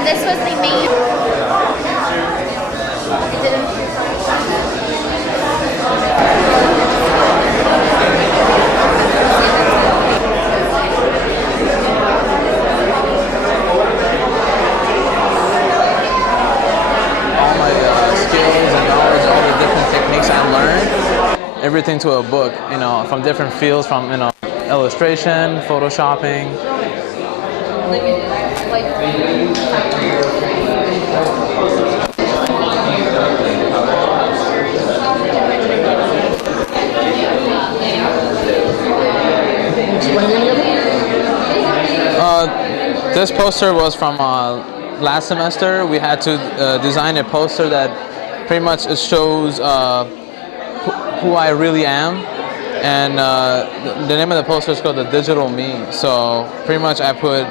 And this was the main. It didn't. All my skills and knowledge, all the different techniques I learned, everything to a book, you know, from different fields, from, you know, illustration, photoshopping. This poster was from last semester. We had to design a poster that pretty much shows who I really am, and the name of the poster is called The Digital Me. So pretty much I put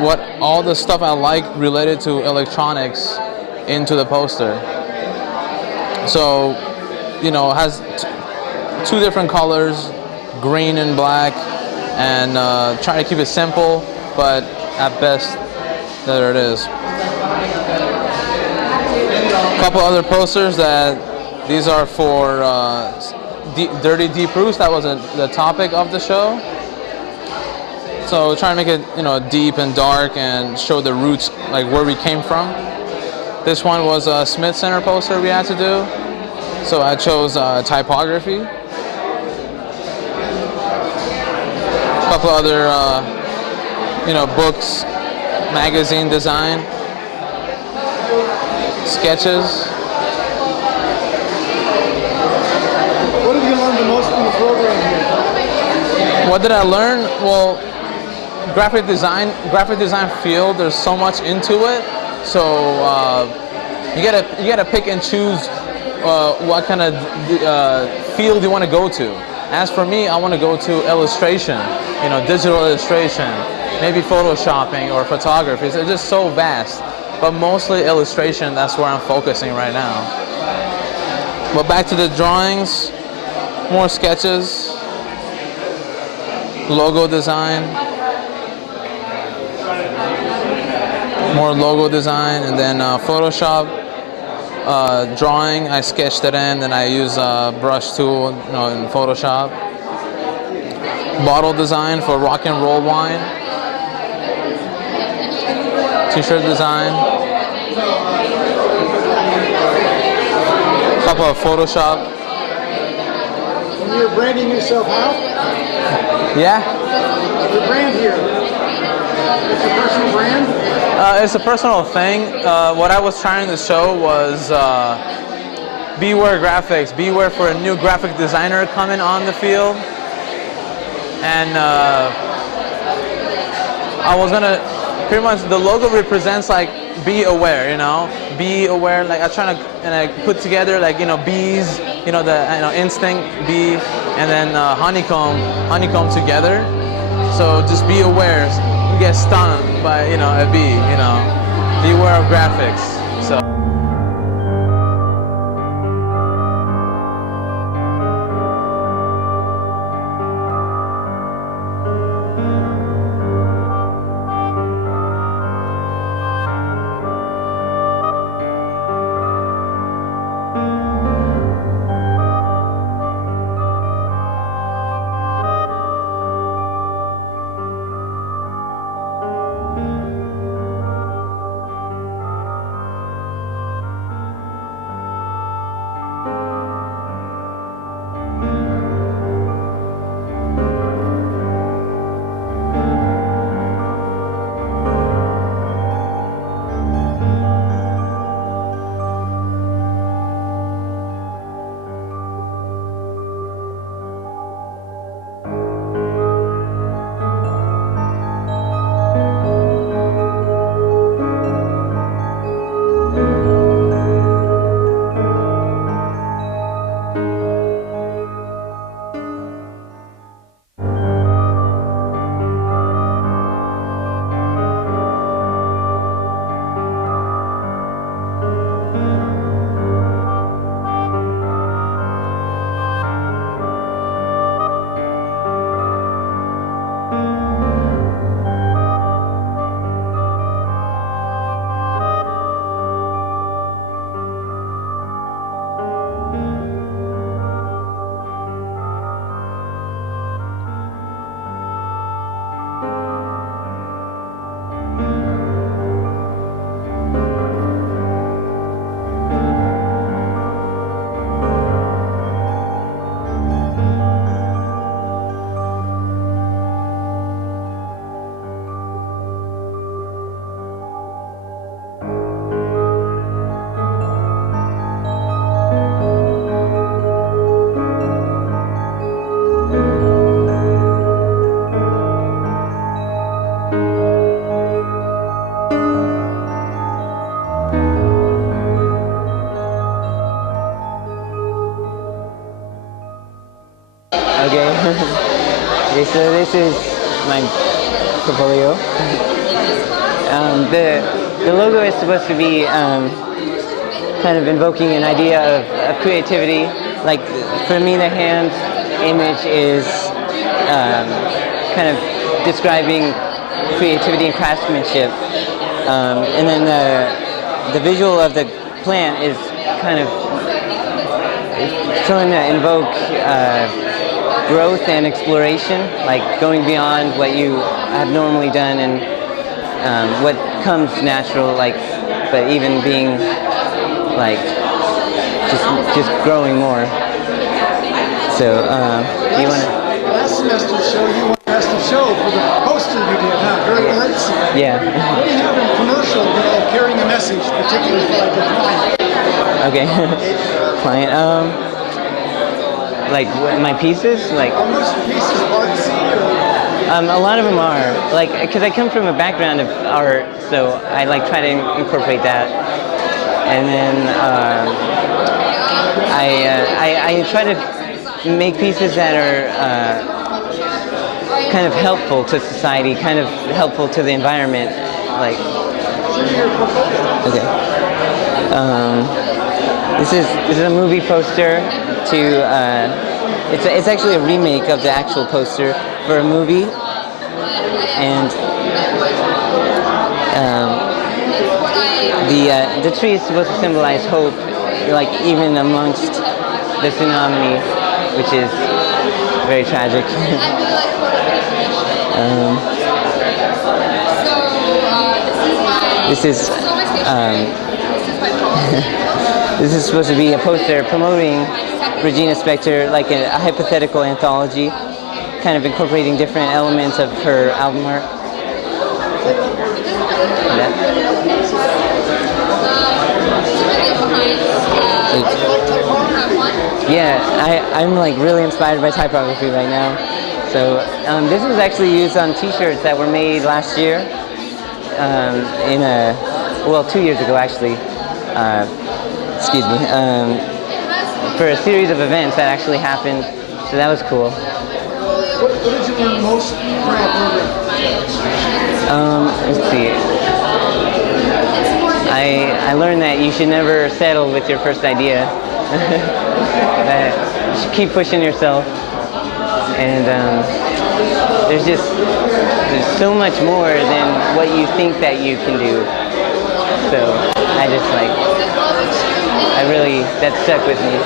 what all the stuff I like related to electronics into the poster. So, you know, it has two different colors, green and black, and try to keep it simple, but at best, there it is. A couple other posters that these are for dirty deep roots. That was the topic of the show. So trying to make it, you know, deep and dark and show the roots, like where we came from. This one was a Smith Center poster we had to do. So I chose typography. A couple other, you know, books, magazine design, sketches. What have you learned the most from the program here? What did I learn? Well, graphic design field, there's so much into it. So you gotta pick and choose what kind of field you want to go to. As for me, I want to go to illustration, you know, digital illustration, maybe photoshopping or photography. It's just so vast, but mostly illustration. That's where I'm focusing right now. But back to the drawings, more sketches, logo design, more logo design, and then Photoshop. Drawing, I sketched it in, then I use a brush tool, you know, in Photoshop. Bottle design for rock and roll wine. T-shirt design. Couple of Photoshop. And you're branding yourself out? Yeah. Your brand here. It's a personal brand? It's a personal thing. What I was trying to show was beware graphics, beware for a new graphic designer coming on the field. And I was gonna, pretty much the logo represents like be aware, you know, be aware. Like I try to, and I put together like, you know, bees, you know, the instinct bee, and then honeycomb together. So just be aware. You get stung by, you know, a bee, you know, beware of graphics. So. Okay. Okay, so this is my portfolio. The logo is supposed to be kind of invoking an idea of creativity. Like for me, the hand image is kind of describing creativity and craftsmanship, and then the visual of the plant is kind of trying to invoke growth and exploration, like going beyond what you have normally done and what comes natural, like, but even being like just growing more. So you want to? Last semester's show, you won Best of Show for the poster you did, huh? Very artsy. Yeah. What do you have in commercial, carrying a message, particularly for like a client? Okay. Client. Like my pieces, like. Are most pieces artsy? A lot of them are, like, because I come from a background of art, so I like try to incorporate that, and then I try to make pieces that are kind of helpful to society, kind of helpful to the environment, like. Okay. This is a movie poster to. It's actually a remake of the actual poster for a movie, and the tree is supposed to symbolize hope, like even amongst the tsunami, which is very tragic. This is this is supposed to be a poster promoting Regina Spektor, like a hypothetical anthology, kind of incorporating different elements of her album art. Yeah, I'm like really inspired by typography right now. So this was actually used on T-shirts that were made last year, well, 2 years ago actually. Excuse me. For a series of events that actually happened, so that was cool. What did you learn most from that program? Let's see. I learned that you should never settle with your first idea. That you should keep pushing yourself, and there's so much more than what you think that you can do. So that stuck with me.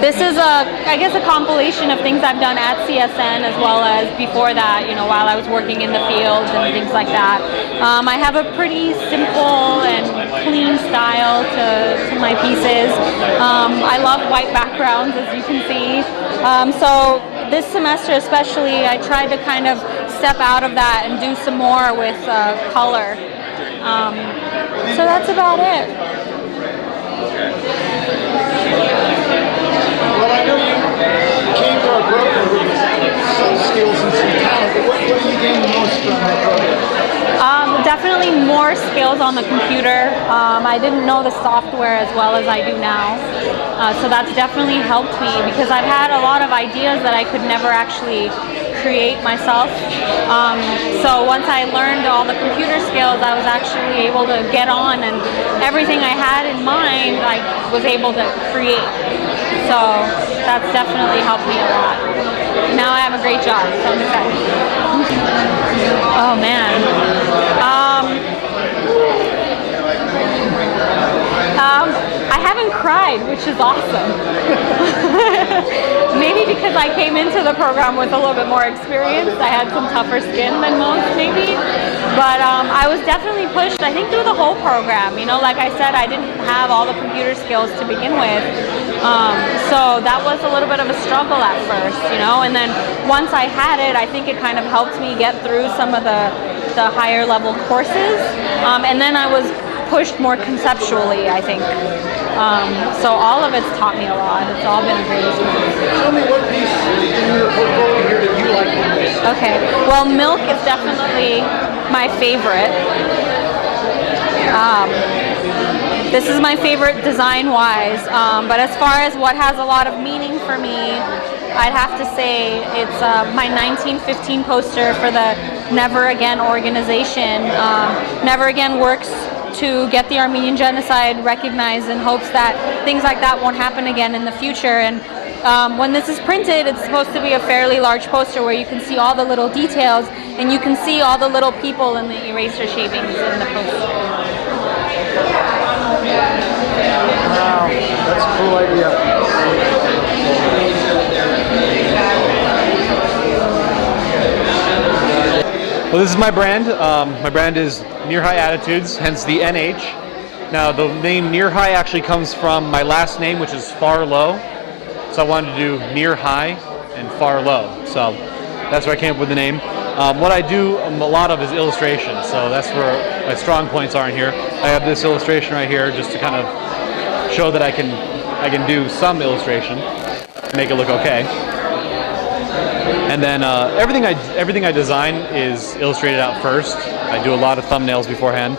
This is I guess a compilation of things I've done at CSN as well as before that, while I was working in the fields and things like that. I have a pretty simple and clean style to my pieces. I love white backgrounds, as you can see. So this semester especially, I tried to kind of step out of that and do some more with color. So that's about it. Well, I know you came to our program with some skills and some talent, but what do you gain the most from that program? Definitely more skills on the computer. I didn't know the software as well as I do now. So that's definitely helped me because I've had a lot of ideas that I could never actually create myself. So once I learned all the computer skills, I was actually able to get on, and everything I had in mind, I was able to create. So that's definitely helped me a lot. Now I have a great job, so I'm excited. Oh man. cried, which is awesome. Maybe because I came into the program with a little bit more experience. I had some tougher skin than most, maybe. But I was definitely pushed, I think, through the whole program. You know, like I said, I didn't have all the computer skills to begin with. So that was a little bit of a struggle at first, you know. And then once I had it, I think it kind of helped me get through some of the higher level courses. And then I was pushed more conceptually, I think. So all of it's taught me a lot. It's all been a great experience. Tell me what piece in your portfolio here that you like the most. Okay. Well, milk is definitely my favorite. This is my favorite design-wise. But as far as what has a lot of meaning for me, I'd have to say it's my 1915 poster for the Never Again organization. Never Again works to get the Armenian genocide recognized in hopes that things like that won't happen again in the future. And when this is printed, it's supposed to be a fairly large poster where you can see all the little details and you can see all the little people in the eraser shavings in the poster. Wow, that's a cool idea. Well, this is my brand. My brand is Near High Attitudes, hence the NH. Now, the name Near High actually comes from my last name, which is Far Low. So I wanted to do Near High and Far Low. So that's where I came up with the name. What I do a lot of is illustration. So that's where my strong points are in here. I have this illustration right here just to kind of show that I can do some illustration, make it look okay. And then everything I design is illustrated out first. I do a lot of thumbnails beforehand.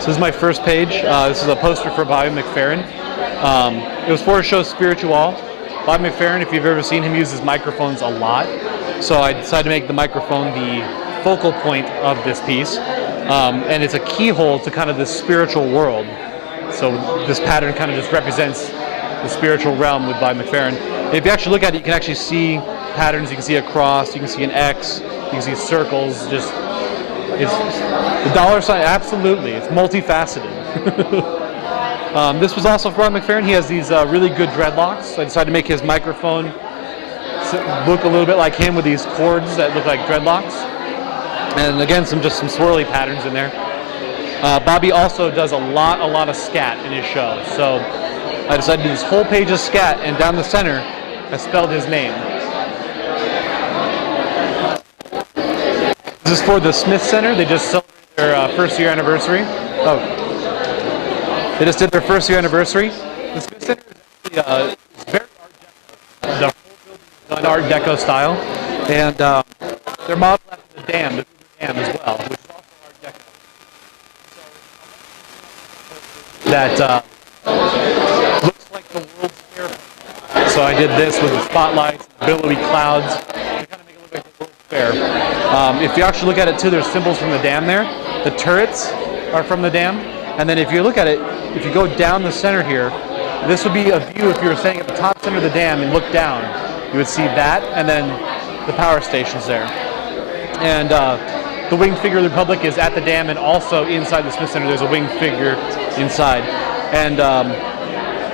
So this is my first page. This is a poster for Bobby McFerrin. It was for a show Spiritual. Bobby McFerrin, if you've ever seen him, uses microphones a lot. So I decided to make the microphone the focal point of this piece. And it's a keyhole to kind of this spiritual world. So this pattern kind of just represents the spiritual realm with Bobby McFerrin. And if you actually look at it, you can actually see patterns. You can see a cross, you can see an X, you can see circles. Just it's the dollar sign. Absolutely, it's multifaceted. This was also from Ron McFerrin. He has these really good dreadlocks. So I decided to make his microphone look a little bit like him with these cords that look like dreadlocks. And again, some swirly patterns in there. Bobby also does a lot of scat in his show. So I decided to do this whole page of scat, and down the center, I spelled his name. This is for the Smith Center. They just celebrated their first year anniversary. Oh, they just did their first year anniversary. The Smith Center is actually it's very Art Deco. The whole building is done Art Deco style, and they're modeled after the dam, the dam as well, which is also Art Deco. So that looks like the World's Fair. So I did this with the spotlights, billowy clouds, to kind of make it look like the World's Fair. If you actually look at it too, there's symbols from the dam there. The turrets are from the dam. And then if you look at it, if you go down the center here, this would be a view if you were standing at the top center of the dam and look down. You would see that, and then the power stations there. And the winged figure of the Republic is at the dam, and also inside the Smith Center there's a winged figure inside. And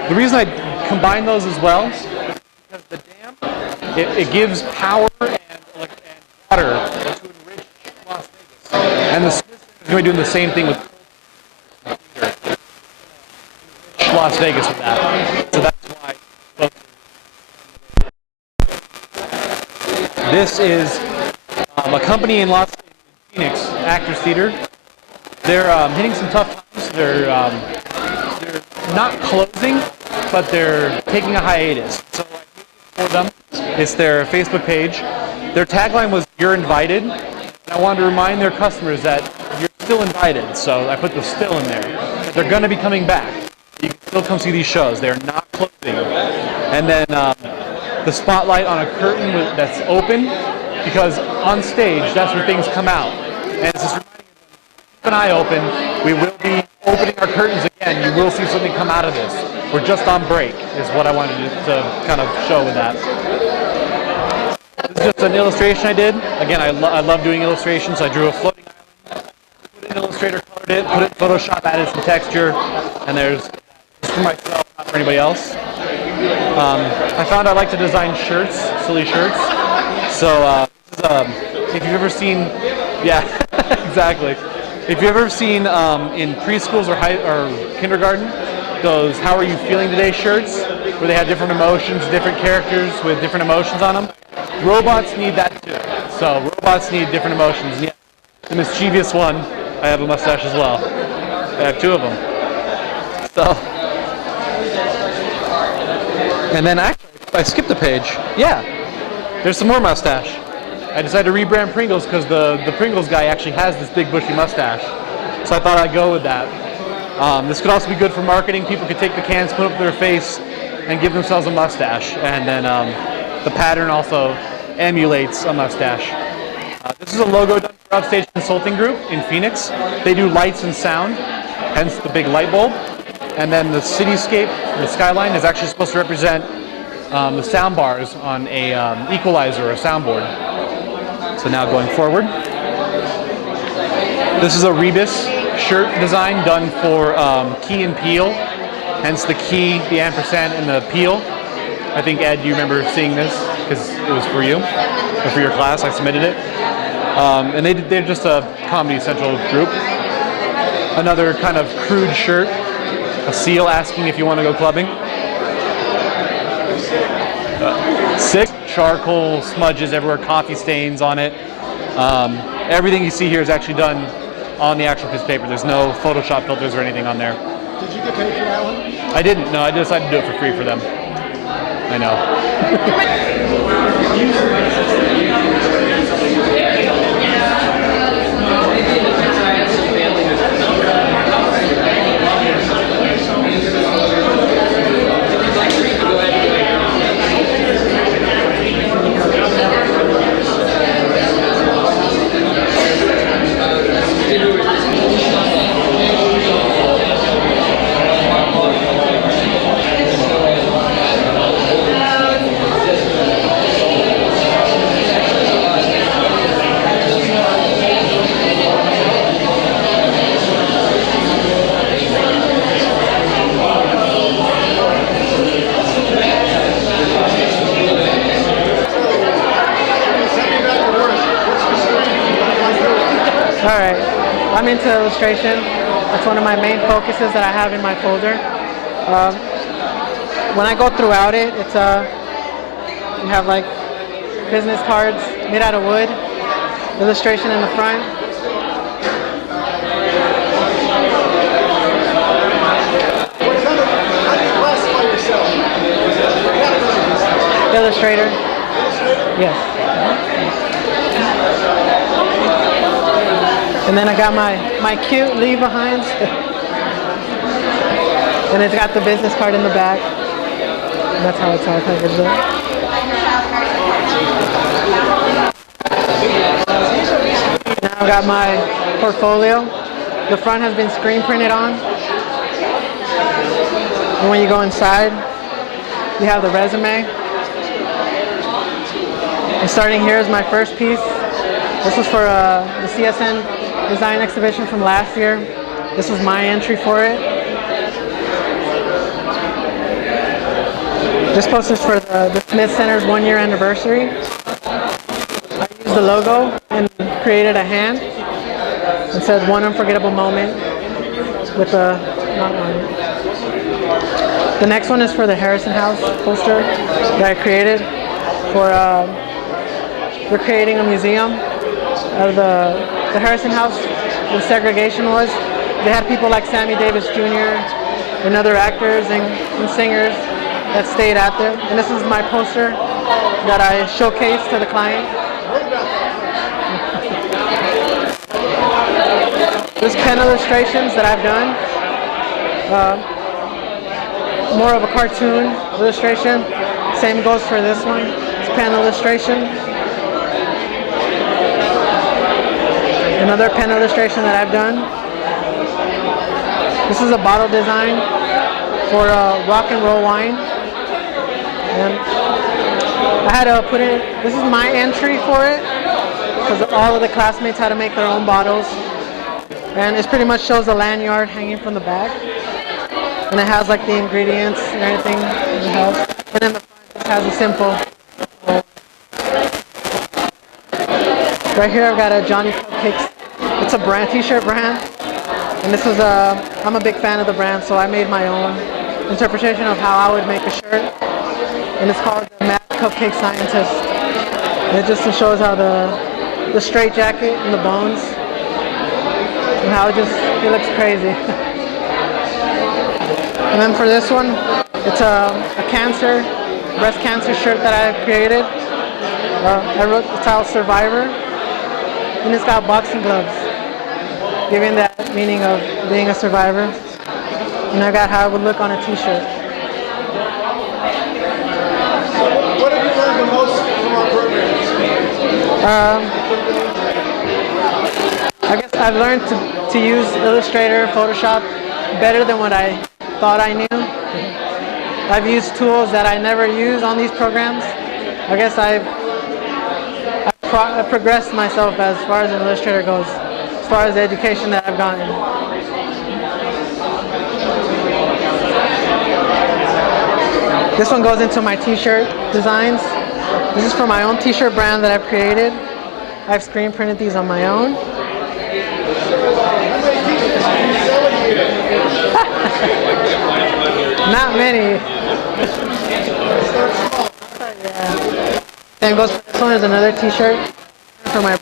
the reason I combine those as well is because the dam, it gives power and water to enrich Las Vegas. And the Smith Center is going to be doing the same thing with Las Vegas with that. So that's why. This is a company in Phoenix, Actors Theater. They're hitting some tough times. They're not closing, but they're taking a hiatus. So I made it for them. It's their Facebook page. Their tagline was, "You're invited." And I wanted to remind their customers that you're still invited. So I put the "still" in there. That they're going to be coming back. You can still come see these shows. They're not closing. And then the spotlight on a curtain that's open, because on stage, that's where things come out. And it's just reminding them, keep an eye open. We will be opening our curtains again. You will see something come out of this. We're just on break, is what I wanted to kind of show with that. This is just an illustration I did. Again, I love doing illustrations. I drew a floating island, put it in Illustrator, colored it, put it in Photoshop, added some texture, and there's for myself, not for anybody else. I found I like to design shirts, silly shirts. So if you've ever seen, yeah, exactly. If you've ever seen in preschools or kindergarten, those "How are you feeling today" shirts, where they have different emotions, different characters with different emotions on them. Robots need that too. So robots need different emotions. Yeah. The mischievous one, I have a mustache as well. I have two of them. So, and then actually, I skipped a page. Yeah, there's some more mustache. I decided to rebrand Pringles because the Pringles guy actually has this big bushy mustache. So I thought I'd go with that. This could also be good for marketing. People could take the cans, put it up their face, and give themselves a mustache. And then the pattern also emulates a mustache. This is a logo done for Upstage Consulting Group in Phoenix. They do lights and sound, hence the big light bulb. And then the cityscape, the skyline, is actually supposed to represent the sound bars on a equalizer or a soundboard. So now going forward. This is a Rebus shirt design done for Key and Peele, hence the key, the ampersand, and the peel. I think, Ed, you remember seeing this because it was for you, or for your class. I submitted it. And they're just a Comedy Central group. Another kind of crude shirt, a seal asking if you want to go clubbing. Sick charcoal smudges everywhere, coffee stains on it. Everything you see here is actually done on the actual piece of paper. There's no Photoshop filters or anything on there. Did you get paid for that one? I didn't. No, I decided to do it for free for them. I know. Alright, I'm into illustration. That's one of my main focuses that I have in my folder. When I go throughout it, it's you have like business cards made out of wood, illustration in the front. How do you classify yourself? Illustrator. Yes. And then I got my cute leave behinds. And it's got the business card in the back. And that's how it's all packaged up. Now I've got my portfolio. The front has been screen printed on. And when you go inside, you have the resume. And starting here is my first piece. This was for the CSN design exhibition from last year. This was my entry for it. This poster is for the Smith Center's 1-year anniversary. I used the logo and created a hand. It said "One unforgettable moment" with a knot on it. The next one is for the Harrison House poster that I created for. We're creating a museum of the Harrison House where segregation was. They had people like Sammy Davis Jr. and other actors and singers that stayed out there. And this is my poster that I showcased to the client. There's pen illustrations that I've done. More of a cartoon illustration. Same goes for this one. It's pen illustration. Another pen illustration that I've done. This is a bottle design for rock and roll wine. And I had to put it, this is my entry for it, because all of the classmates had to make their own bottles. And it pretty much shows the lanyard hanging from the back. and it has like the ingredients and everything in the house. And then the front just has a simple. Right here I've got a Johnny Cupcakes. It's a brand, t-shirt brand. And this was I'm a big fan of the brand, so I made my own interpretation of how I would make a shirt. And it's called the Mad Cupcake Scientist. And it just shows how the straight jacket and the bones, and how it looks crazy. And then for this one, it's a breast cancer shirt that I created. I wrote the title Survivor, and it's got boxing gloves, giving that meaning of being a survivor. And I got how it would look on a t-shirt. What have you learned the most from our programs? I guess I've learned to use Illustrator, Photoshop better than what I thought I knew. I've used tools that I never use on these programs. I guess I've progressed myself as far as an illustrator goes, as far as the education that I've gotten. This one goes into my t-shirt designs. This is for my own t-shirt brand that I've created. I've screen printed these on my own. Not many. Yeah. Same goes for this one. Is another t-shirt for my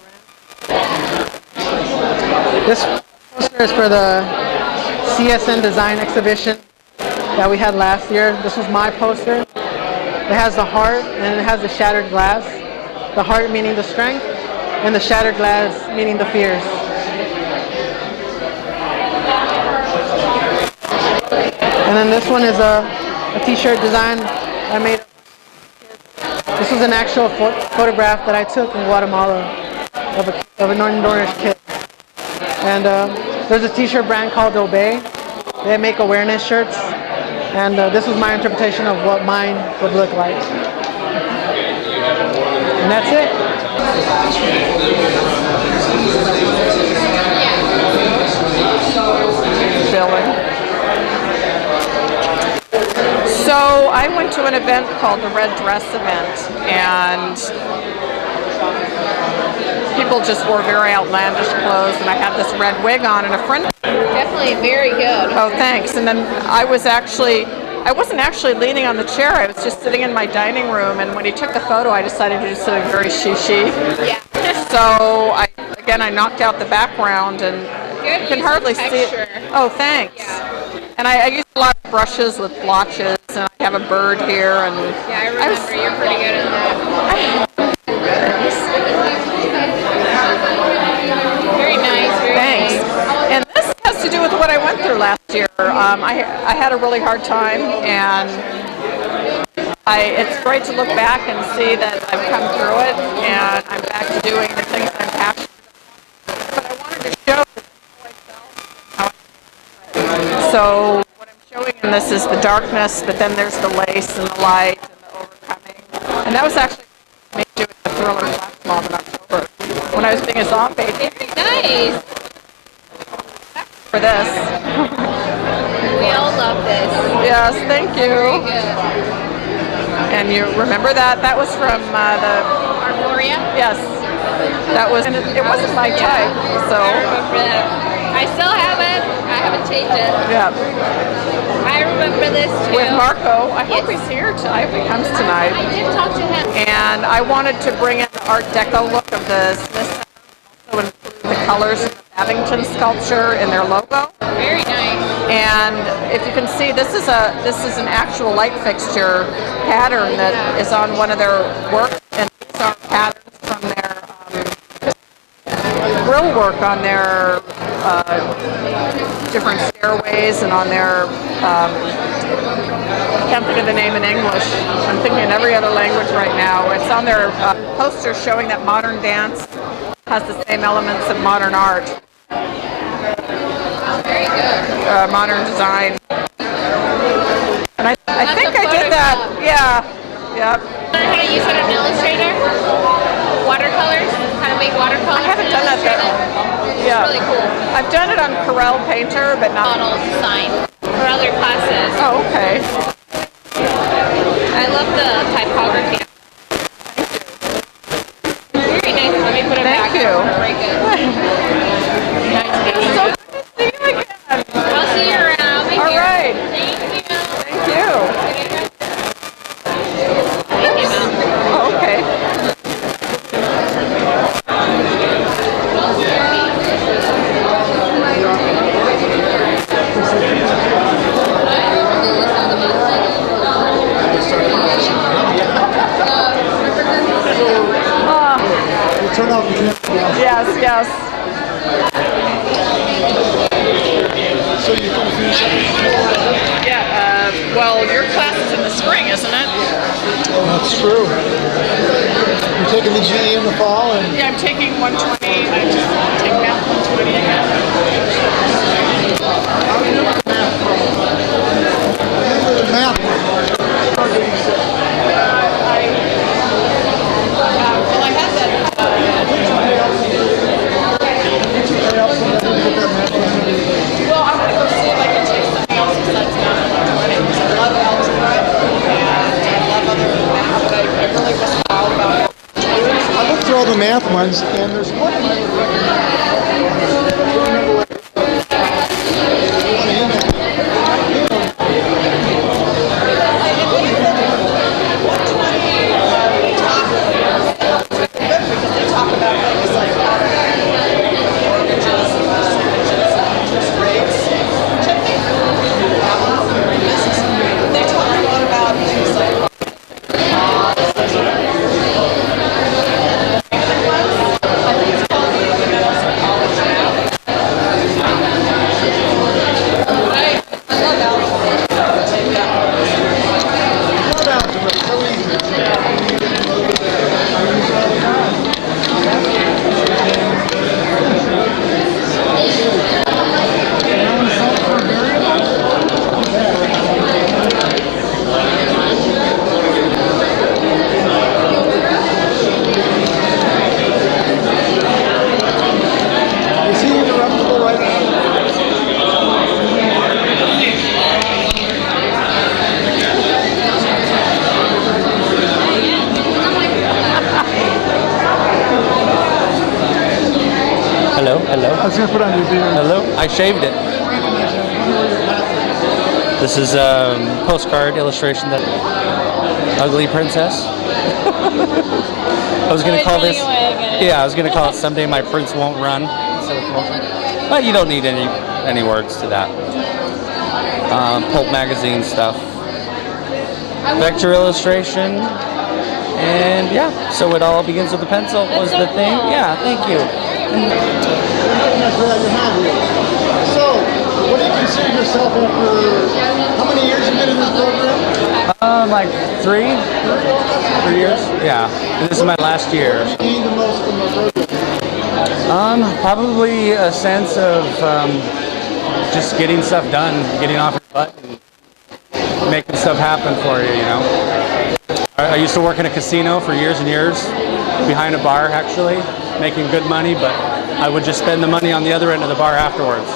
brand. This poster is for the CSN Design Exhibition that we had last year. This was my poster. It has the heart and it has the shattered glass. The heart meaning the strength, and the shattered glass meaning the fears. And then this one is a t-shirt design I made. This was an actual photograph that I took in Guatemala of a Honduran kid. And there's a t-shirt brand called Obey. They make awareness shirts. And this was my interpretation of what mine would look like. And that's it. Billing. So I went to an event called the Red Dress Event, and people just wore very outlandish clothes, and I had this red wig on, and a friend. Definitely very good. Oh, thanks. And then I wasn't actually leaning on the chair. I was just sitting in my dining room, and when he took the photo, I decided to do something very she. Yeah. So I knocked out the background, and Good you can use hardly of see texture. it. Oh, thanks. Yeah. And I use a lot of brushes with blotches, and I have a bird here, and Yeah, I remember you're pretty good at that. Very nice. Very Thanks. nice. And this has to do with what I went through last year. I had a really hard time, and it's great to look back and see that I've come through it, and I'm back to doing the things I'm passionate about. But I wanted to show how I felt. So what I'm showing in this is the darkness, but then there's the lace and the light and the overcoming. And that was actually me doing the Thriller flash mob in October when I was being a zombie. Very nice. For this. We all love this. Yes, thank Very you. good. And you remember that? That was from the... Arborea? Yes. That was... And it wasn't my type, so... I remember that. I still have it. I haven't changed it. Yeah. I remember this too. With Marco. I hope Yes. he's here tonight. If he comes tonight. I did talk to him. And I wanted to bring in the Art Deco look of the Smith Center. Also include the colors of the Babington sculpture in their logo. Very nice. And if you can see, this is an actual light fixture pattern that is on one of their works, and these are patterns from their grill work on their different stairways and on their. I can't think of the name in English. I'm thinking in every other language right now. It's on their poster showing that modern dance has the same elements of modern art. Very good. Modern design. And I Lots think of I did that. Photoshop. Yeah. Yep. Learn how to use it in Illustrator. Watercolors. How to make watercolors. I haven't in done that Illustrator. though. Yeah. It's really cool. I've done it on Corel Painter, but not. Model design. for other classes. Oh, okay. I love the typography. Very nice. Let me put it back. Thank you. I don't want to break it. Nice meeting So you. good to see you again. I'll see you around. I'll be All here. right. Thank you. Thank you. Thank you, Mom. Oh, okay. Turn off the camera. Yes, yes. So you can finish up. Yeah, well, your class is in the spring, isn't it? That's true. You're taking the GE in the fall, and Yeah, I'm taking 120. I just take math 120 again. math. Well, I had that. Well, I'm going to go see if I can take something else besides math 120. I love algebra and I love other math, but I really was wild about it. I looked through all the math ones, and there's one. Is he interruptible right now? Hello, hello. I was gonna put on your beard. Hello. I shaved it. This is a postcard illustration that Ugly Princess. I was gonna call this. Yeah, I was gonna call it Someday My Prince Won't Run. But you don't need any words to that. Pulp magazine stuff. Vector illustration. And yeah, so it all begins with a pencil was the thing. Yeah, thank you. So, what do you consider yourself after, how many years have you been in this program? Like 3 years. Yeah, this is my last year. What do you gain the most from the program? Probably a sense of just getting stuff done, getting off your butt, and making stuff happen for you, you know. I used to work in a casino for years and years, behind a bar actually, making good money, but I would just spend the money on the other end of the bar afterwards.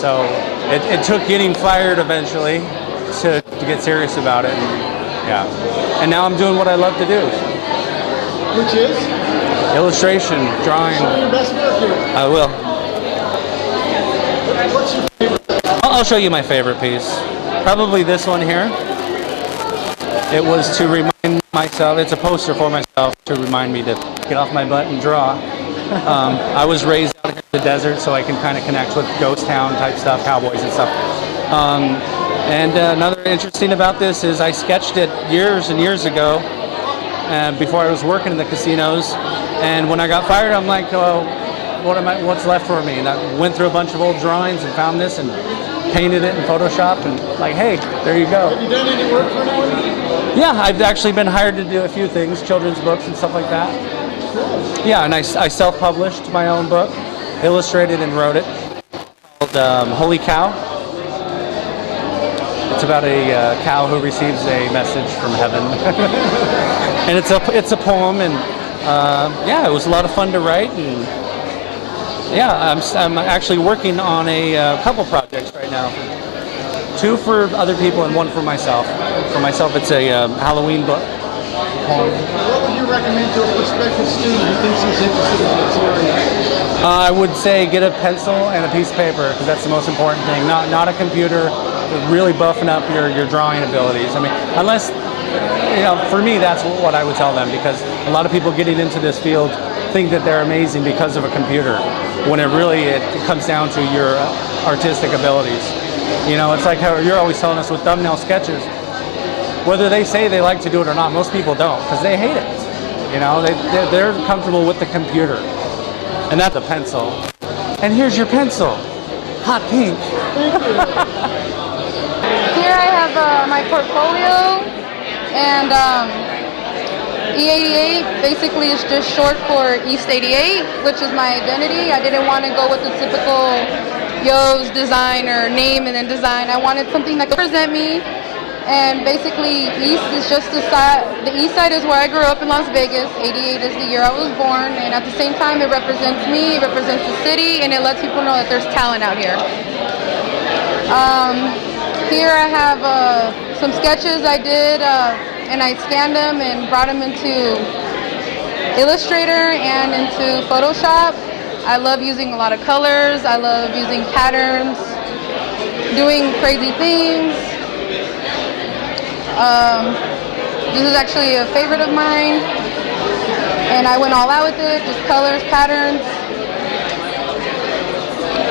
So it took getting fired eventually to get serious about it. And now I'm doing what I love to do. Which is? Illustration, drawing. Show your best work here. I will. What's your favorite? I'll show you my favorite piece. Probably this one here. It was to remind myself, it's a poster for myself to remind me to get off my butt and draw. I was raised out here in the desert, so I can kind of connect with ghost town type stuff, cowboys and stuff. Another interesting about this is I sketched it years and years ago before I was working in the casinos. And when I got fired, I'm like, oh, what's left for me? And I went through a bunch of old drawings and found this and painted it in Photoshop and like, hey, there you go. Have you done any work for anyone? Yeah, I've actually been hired to do a few things, children's books and stuff like that. Yeah, and I self-published my own book, illustrated and wrote it, called Holy Cow. It's about a cow who receives a message from heaven. And it's a poem, and yeah, it was a lot of fun to write. And yeah, I'm actually working on a couple projects right now for 2 for other people and 1 for myself. For myself, it's a Halloween book. What would you recommend to a prospective student who thinks he's interested in this area? I would say get a pencil and a piece of paper, because that's the most important thing. Not a computer. Really buffing up your drawing abilities. I mean, unless, for me, that's what I would tell them, because a lot of people getting into this field think that they're amazing because of a computer, when it comes down to your artistic abilities. It's like how you're always telling us with thumbnail sketches, whether they say they like to do it or not, most people don't, because they hate it. They're comfortable with the computer, and that's the pencil. And here's your pencil, hot pink. Here I have my portfolio, and E88 basically is just short for East 88, which is my identity. I didn't want to go with the typical Yo's design or name and then design. I wanted something that could represent me. And basically, East is just the East Side is where I grew up in Las Vegas. 88 is the year I was born, and at the same time, it represents me, it represents the city, and it lets people know that there's talent out here. Here I have some sketches I did, and I scanned them and brought them into Illustrator and into Photoshop. I love using a lot of colors. I love using patterns, doing crazy things. This is actually a favorite of mine, and I went all out with it, just colors, patterns.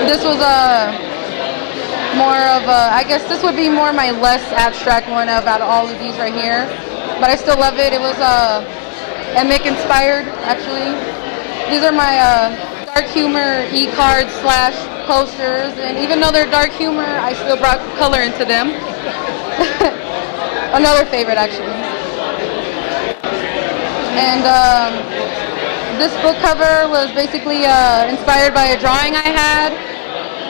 This was more of a, I guess this would be more my less abstract one out of all of these right here, but I still love it. It was Emic inspired, actually. These are my dark humor e-cards / posters, and even though they're dark humor, I still brought color into them. Another favorite, actually. And this book cover was basically inspired by a drawing I had.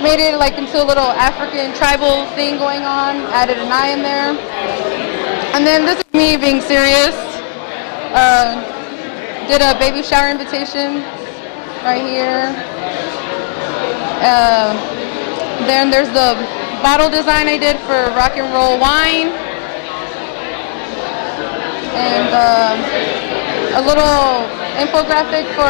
Made it like into a little African tribal thing going on. Added an eye in there. And then this is me being serious. Did a baby shower invitation right here. Then there's the bottle design I did for rock and roll wine. And a little infographic for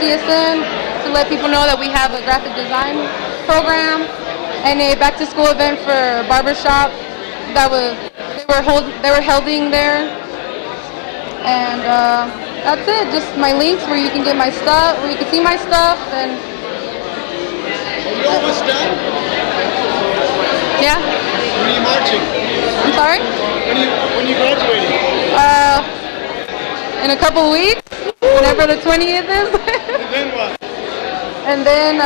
CSN to let people know that we have a graphic design program, and a back to school event for barbershop that they were holding there. And that's it. Just my links where you can get my stuff, where you can see my stuff. And Are you almost done? Yeah. When are you marching? I'm sorry. When are you graduating? In a couple weeks, whenever the 20th is. And then what? And then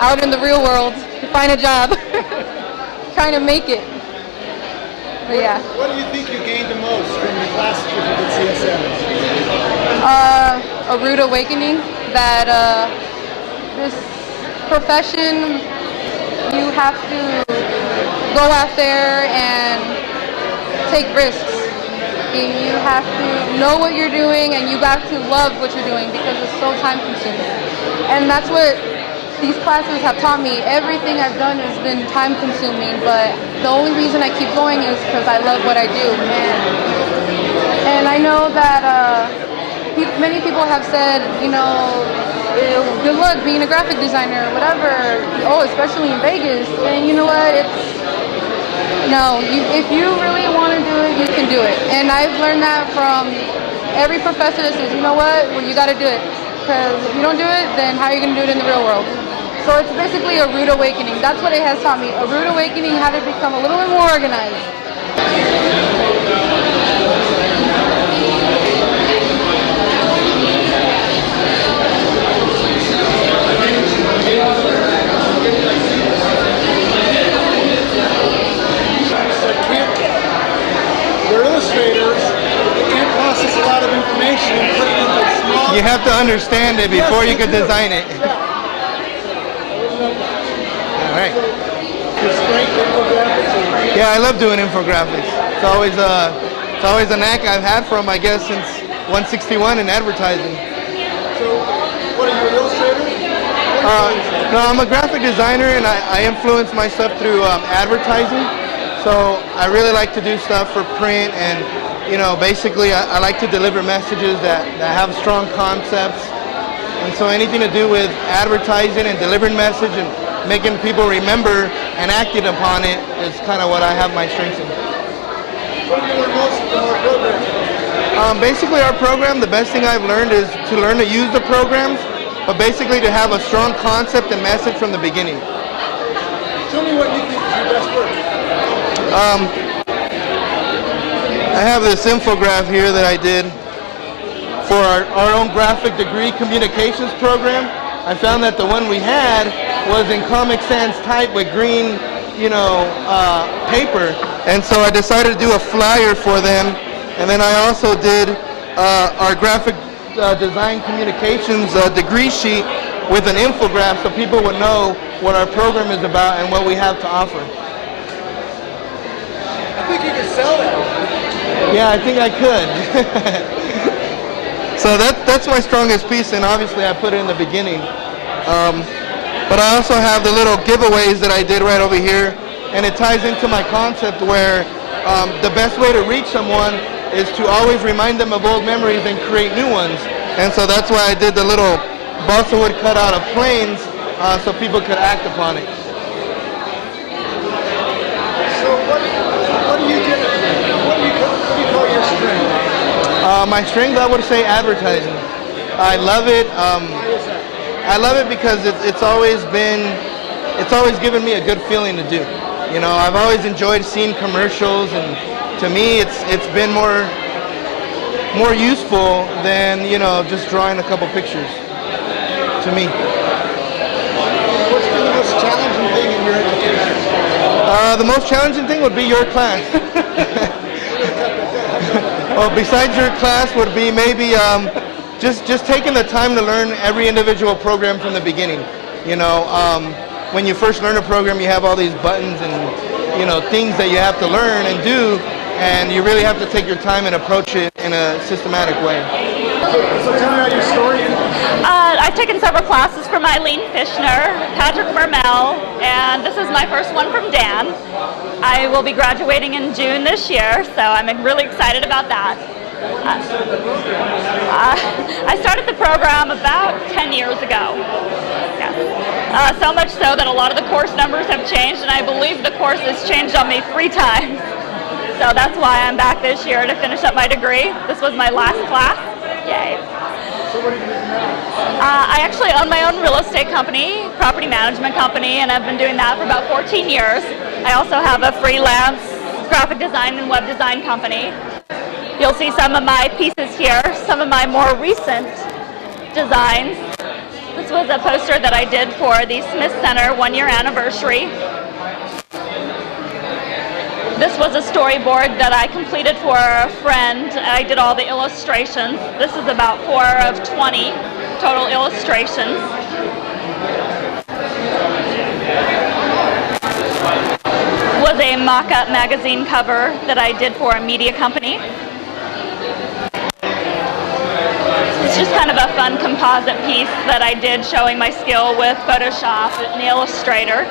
out in the real world to find a job, trying to make it. But yeah. What do you think you gained the most from the classes you did at CSN? A rude awakening that this profession, you have to go out there and take risks. And you have to know what you're doing, and you have to love what you're doing, because it's so time consuming. And that's what these classes have taught me. Everything I've done has been time consuming, but the only reason I keep going is because I love what I do. And I know that many people have said, good luck being a graphic designer, whatever. Oh, especially in Vegas. And you know what? If you really want to do it, you can do it. And I've learned that from every professor that says, you know what? Well, you got to do it. Because if you don't do it, then how are you going to do it in the real world? So it's basically a rude awakening. That's what it has taught me. A rude awakening, how to become a little bit more organized. They're illustrators. They can't process a lot of information and put it into small... You have to understand it before you can design it. All right. Yeah, I love doing infographics. It's always a knack I've had from, I guess, since 161 in advertising. So, what are you, an illustrator? No, I'm a graphic designer, and I influence my stuff through advertising. So I really like to do stuff for print, and basically I like to deliver messages that have strong concepts. And so anything to do with advertising and delivering message and making people remember and acting upon it is kind of what I have my strengths in. What do you learn most from our program? Basically our program, the best thing I've learned is to learn to use the programs, but basically to have a strong concept and message from the beginning. Tell me what you think is your best work. I have this infograph here that I did for our own graphic degree communications program. I found that the one we had was in Comic Sans type with green, paper, and so I decided to do a flyer for them. And then I also did our graphic design communications degree sheet with an infograph so people would know what our program is about and what we have to offer. I think you could sell that. Yeah, I think I could. So that's my strongest piece, and obviously I put it in the beginning. But I also have the little giveaways that I did right over here, and it ties into my concept where the best way to reach someone is to always remind them of old memories and create new ones. And so that's why I did the little balsa wood cutout of planes so people could act upon it. So what do you call your strength? My strength, I would say advertising. I love it. Why is that? I love it because it's always given me a good feeling to do. I've always enjoyed seeing commercials, and to me it's been more useful than just drawing a couple pictures. To me. What's been the most challenging thing in your education? The most challenging thing would be your class. Well, besides your class would be maybe just taking the time to learn every individual program from the beginning. When you first learn a program, you have all these buttons and things that you have to learn and do, and you really have to take your time and approach it in a systematic way. So tell me about your story. I've taken several classes from Eileen Fishner, Patrick Vermel, and this is my first one from Dan. I will be graduating in June this year, so I'm really excited about that. I started the program about 10 years ago. Yes. So much so that a lot of the course numbers have changed, and I believe the course has changed on me 3 times. So that's why I'm back this year to finish up my degree. This was my last class. Yay. So what do you do now? I actually own my own real estate company, property management company, and I've been doing that for about 14 years. I also have a freelance graphic design and web design company. You'll see some of my pieces here, some of my more recent designs. This was a poster that I did for the Smith Center 1-year anniversary. This was a storyboard that I completed for a friend. I did all the illustrations. This is about 4 of 20 total illustrations. Was a mock-up magazine cover that I did for a media company. It's just kind of a fun composite piece that I did showing my skill with Photoshop and Illustrator.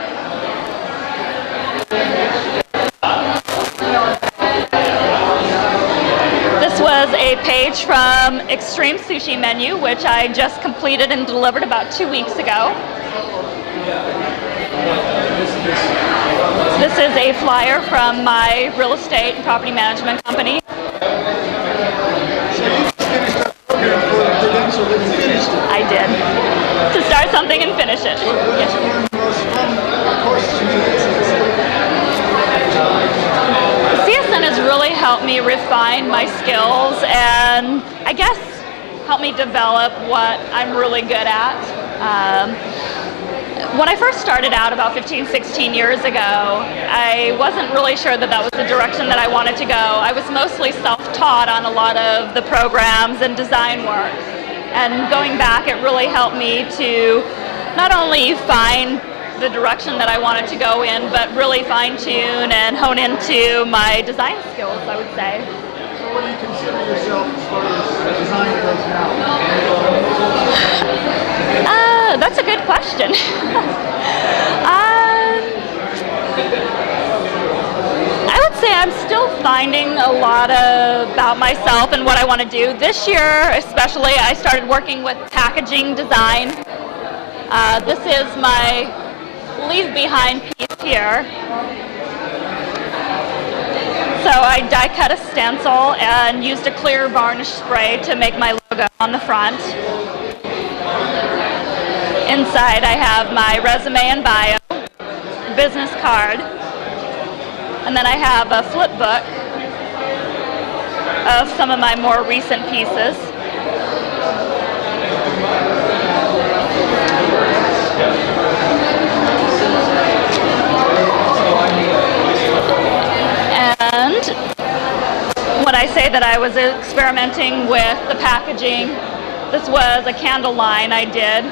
This was a page from Extreme Sushi Menu, which I just completed and delivered about 2 weeks ago. This is a flyer from my real estate and property management company. So you just finished that program for the credential that you finished it. I did. To start something and finish it. What did you learn the most from the courses you did? CSN has really helped me refine my skills and I guess help me develop what I'm really good at. When I first started out about 15, 16 years ago, I wasn't really sure that that was the direction that I wanted to go. I was mostly self-taught on a lot of the programs and design work. And going back, it really helped me to not only find the direction that I wanted to go in, but really fine-tune and hone into my design skills, I would say. So what do you consider yourself as far as design goes now? That's a good question. I I'm still finding a lot about myself and what I want to do. This year, especially, I started working with packaging design. This is my leave behind piece here. So I die cut a stencil and used a clear varnish spray to make my logo on the front. Inside I have my resume and bio, business card, and then I have a flip book of some of my more recent pieces. And when I say that I was experimenting with the packaging, this was a candle line I did.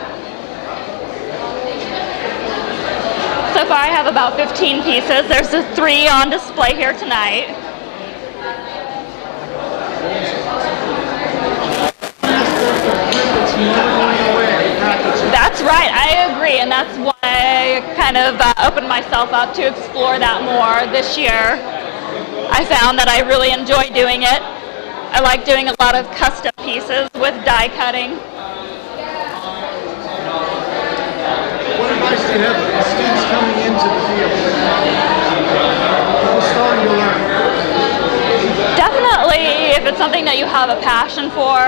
So far I have about 15 pieces. There's the 3 on display here tonight. That's right, I agree, and that's why I kind of opened myself up to explore that more this year. I found that I really enjoy doing it. I like doing a lot of custom pieces with die cutting. What advice do you have for students coming into the field? What's starting to learn? Definitely, if it's something that you have a passion for,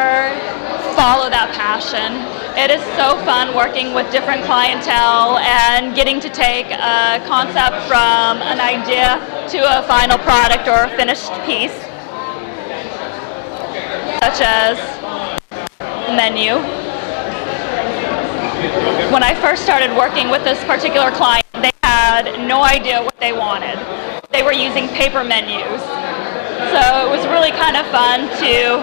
follow that passion. It is so fun working with different clientele and getting to take a concept from an idea to a final product or a finished piece, such as the menu. When I first started working with this particular client, they had no idea what they wanted. They were using paper menus. So it was really kind of fun to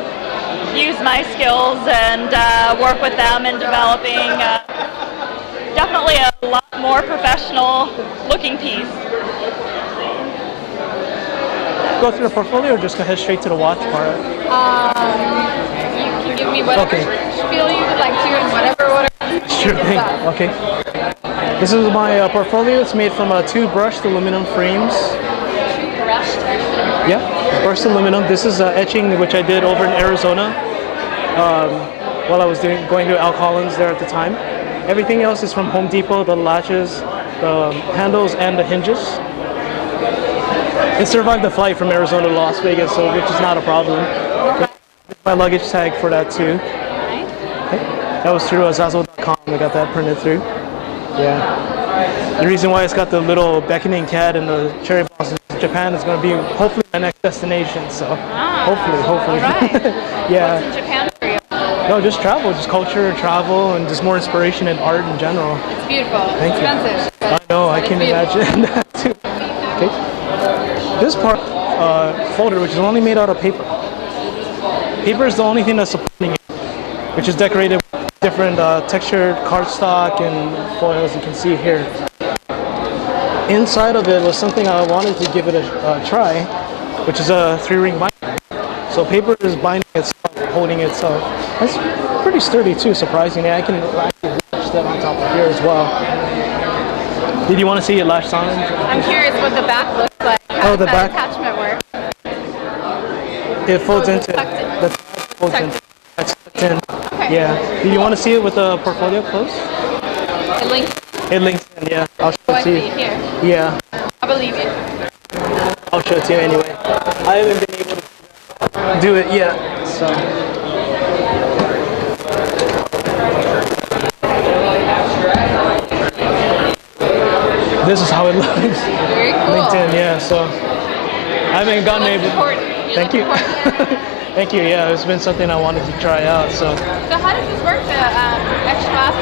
use my skills and work with them in developing definitely a lot more professional looking piece. Go through the portfolio or just go ahead straight to the watch part? You can give me whatever spiel you would like to and whatever order. Sure thing. Okay. This is my portfolio. It's made from 2 brushed aluminum frames. 2 brushed aluminum? Yeah, brushed aluminum. This is etching which I did over in Arizona while I was going to Al Collins there at the time. Everything else is from Home Depot, the latches, the handles, and the hinges. It survived the flight from Arizona to Las Vegas, so which is not a problem. My luggage tag for that too. Okay. That was through Zazzle.com. I got that printed through. Yeah. The reason why it's got the little beckoning cat and the cherry blossoms in Japan is going to be hopefully my next destination. So hopefully. All right. Yeah. What's in Japan for you? No, just travel, just culture, travel, and just more inspiration and art in general. It's beautiful. Thank you. Expensive. I know. I can imagine that too. Okay. This part folder, which is only made out of paper. Paper is the only thing that's supporting it, which is decorated with different textured cardstock and foils you can see here. Inside of it was something I wanted to give it a try, which is a 3-ring binder. So paper is binding itself, holding itself. That's pretty sturdy too, surprisingly. I can actually latch that on top of here as well. Did you want to see it latched on? I'm curious what the back looks like. How does that attachment work? It folds into it. That's folds in. That's tucked in. Okay. Yeah. Do you want to see it with the portfolio close? It links. It links in, yeah. I'll show it to you. Here. Yeah. I believe you. I'll show it to you anyway. I haven't been able to do it yet, so. This is how it looks. Very cool. LinkedIn, yeah. So I haven't gotten able. Thank you. Thank you. Yeah, it's been something I wanted to try out. So. So how does this work? The extra glass